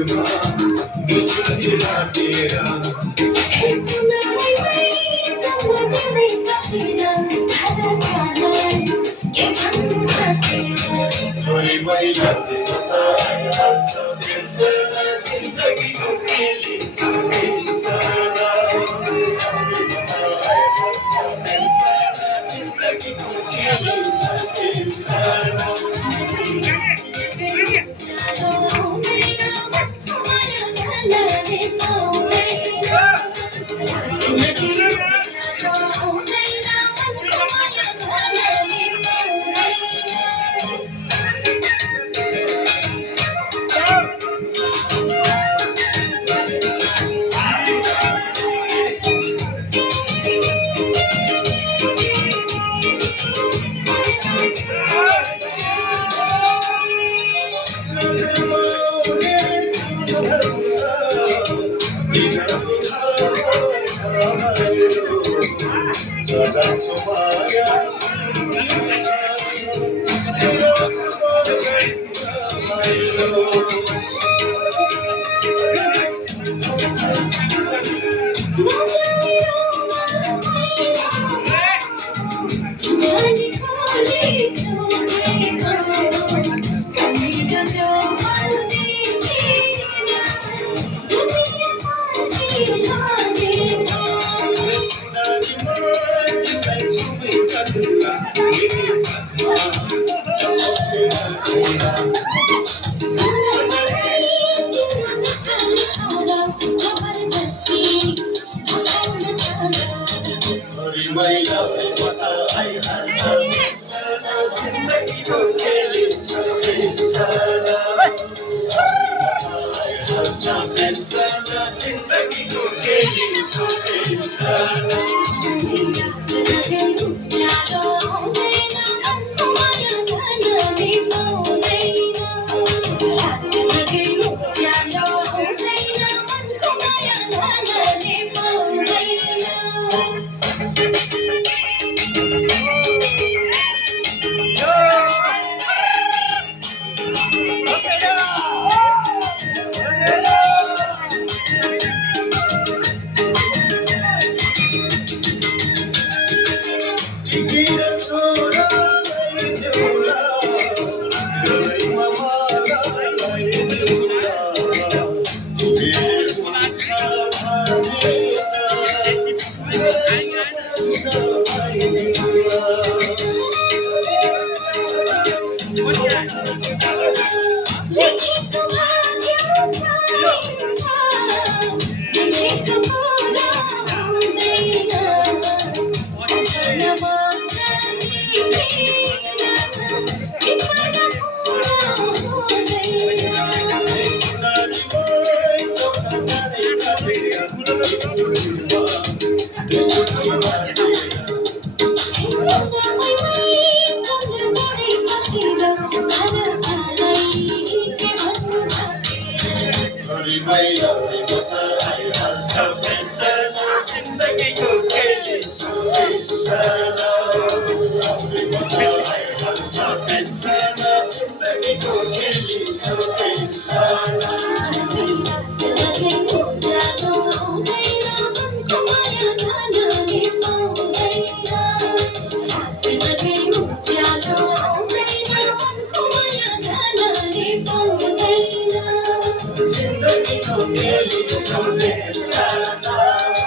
दिलमा बिजुली लागेर थोरै मैलाले बताइहाल्छ बिर्सना जिन्दगीको खेलिन्छ बिर्सना बताइहाल्छ बिर्सना जिन्दगीको खेलिन्छ बिर्सना जान्छु माया तिम्रो मैलाले बताइहाल्छ बिर्सना जिन्दगीको खेलिन्छ बिर्सना बताइहाल्छ बिर्सना जिन्दगीको खेलिन्छ बिर्सना मैलाले बताइहाल्छ बिर्सना जिन्दगीको खेलिन्छ बिर्सना बताइहाल्छ बिर्सना जिन्दगीको खेलिन्छ बिर्सना जिन्दगीको खेलिन्छ बिर्सना